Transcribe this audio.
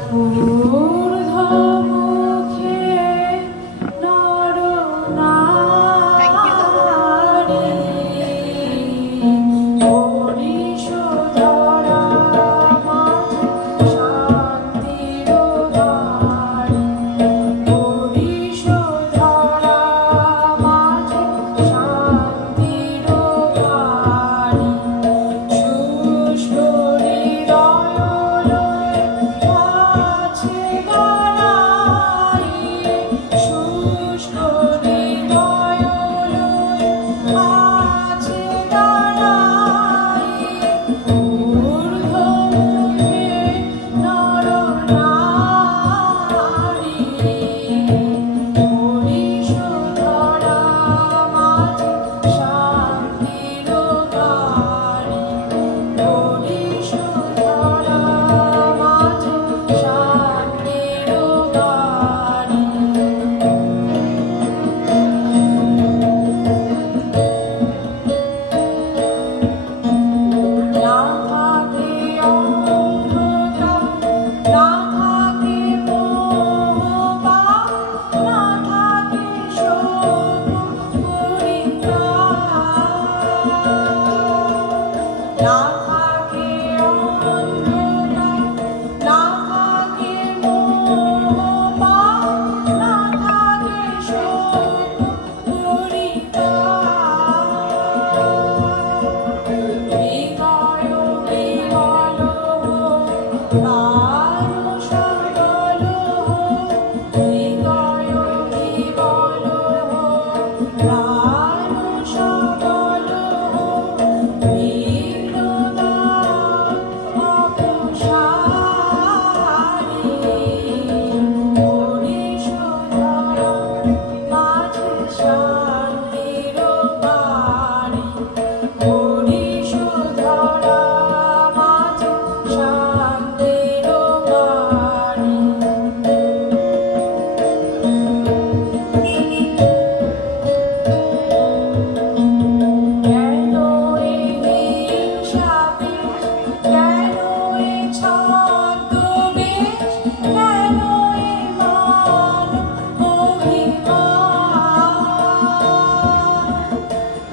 Oh.